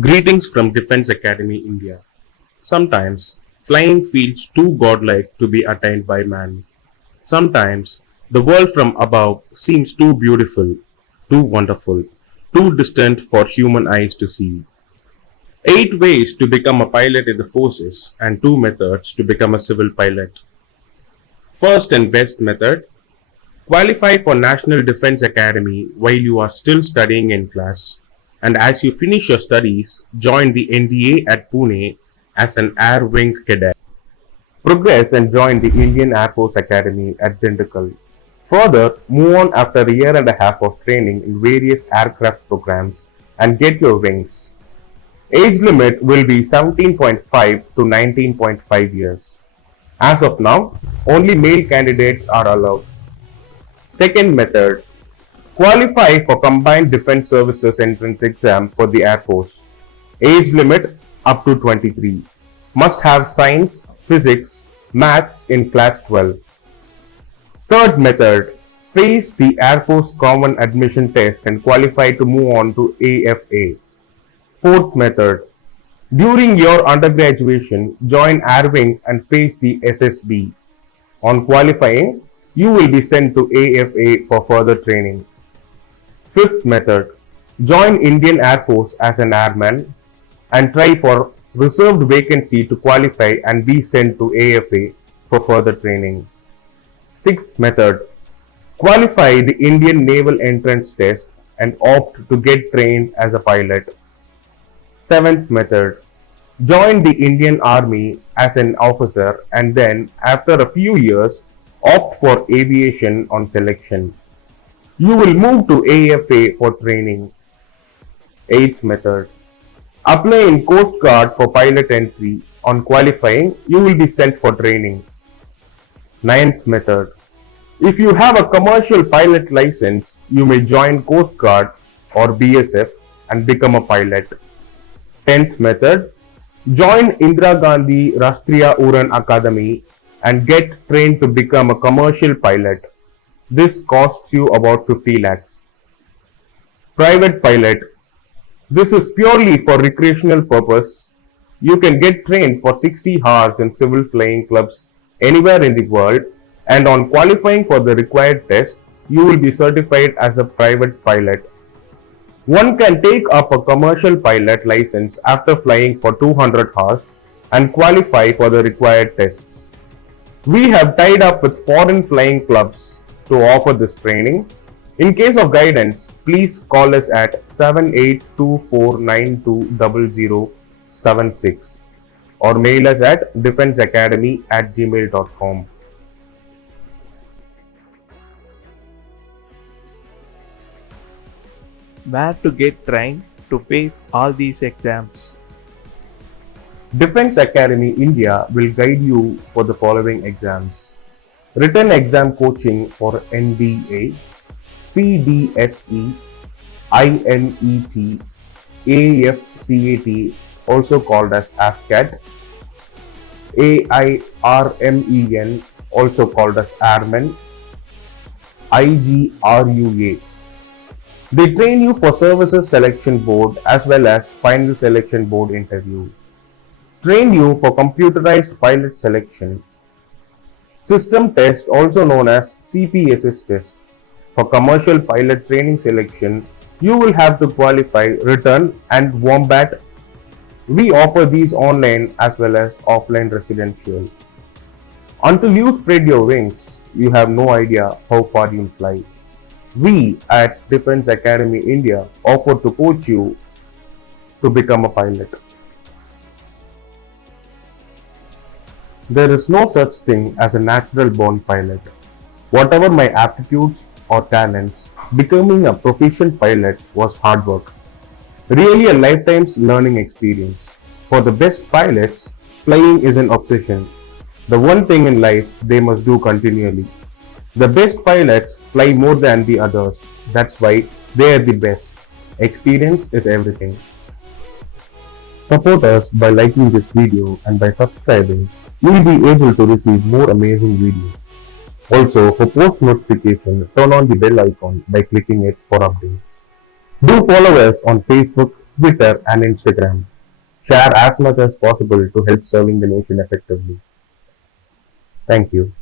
Greetings from Defense Academy India. Sometimes flying feels too godlike to be attained by man. Sometimes the world from above seems too beautiful, too wonderful, too distant for human eyes to see. 8 ways to become a pilot in the forces and 2 methods to become a civil pilot. First and best method: qualify for National Defense Academy while you are still studying in class. And as you finish your studies, join the NDA at Pune as an Air Wing cadet. Progress and join the Indian Air Force Academy at Dindigul. Further, move on after a year and a half of training in various aircraft programs and get your wings. Age limit will be 17.5 to 19.5 years. As of now, only male candidates are allowed. Second method: qualify for Combined Defense Services Entrance Exam for the Air Force. Age limit up to 23. Must have science, physics, maths in class 12. Third method: face the Air Force Common Admission Test and qualify to move on to AFA. Fourth method: during your undergraduation, join Air Wing and face the SSB. On qualifying, you will be sent to AFA for further training. Fifth method: join Indian Air Force as an airman and try for reserved vacancy to qualify and be sent to AFA for further training. Sixth method: qualify the Indian Naval Entrance Test and opt to get trained as a pilot. Seventh method: join the Indian Army as an officer and then, after a few years, opt for aviation on selection. You will move to AFA for training. Eighth method: apply in Coast Guard for pilot entry. On qualifying, you will be sent for training. Ninth method: if you have a commercial pilot license, you may join Coast Guard or BSF and become a pilot. Tenth method: join Indira Gandhi Rastriya Uran Academy and get trained to become a commercial pilot. This costs you about 50 lakhs. Private pilot: this is purely for recreational purpose. You can get trained for 60 hours in civil flying clubs anywhere in the world, and on qualifying for the required test, you will be certified as a private pilot. One can take up a commercial pilot license after flying for 200 hours and qualify for the required tests. We have tied up with foreign flying clubs to offer this training. In case of guidance, please call us at 7824920076 or mail us at defenseacademy@gmail.com. Where to get trained to face all these exams? Defense Academy India will guide you for the following exams: written exam coaching for NDA, CDSE, INET, AFCAT, also called as AFCAT, AIRMEN, also called as Airmen, IGRUA. They train you for Services Selection Board as well as Final Selection Board interview. Train you for computerized pilot selection. System test, also known as CPSS test. For commercial pilot training selection, you will have to qualify written and Wombat. We offer these online as well as offline residential. Until you spread your wings, you have no idea how far you'll fly. We at Defense Academy India offer to coach you to become a pilot. There is no such thing as a natural born pilot. Whatever my aptitudes or talents, becoming a proficient pilot was hard work. Really a lifetime's learning experience. For the best pilots, flying is an obsession. The one thing in life they must do continually. The best pilots fly more than the others. That's why they are the best. Experience is everything. Support us by liking this video and by subscribing. You will be able to receive more amazing videos. Also, for post notification, turn on the bell icon by clicking it for updates. Do follow us on Facebook, Twitter, and Instagram. Share as much as possible to help serving the nation effectively. Thank you.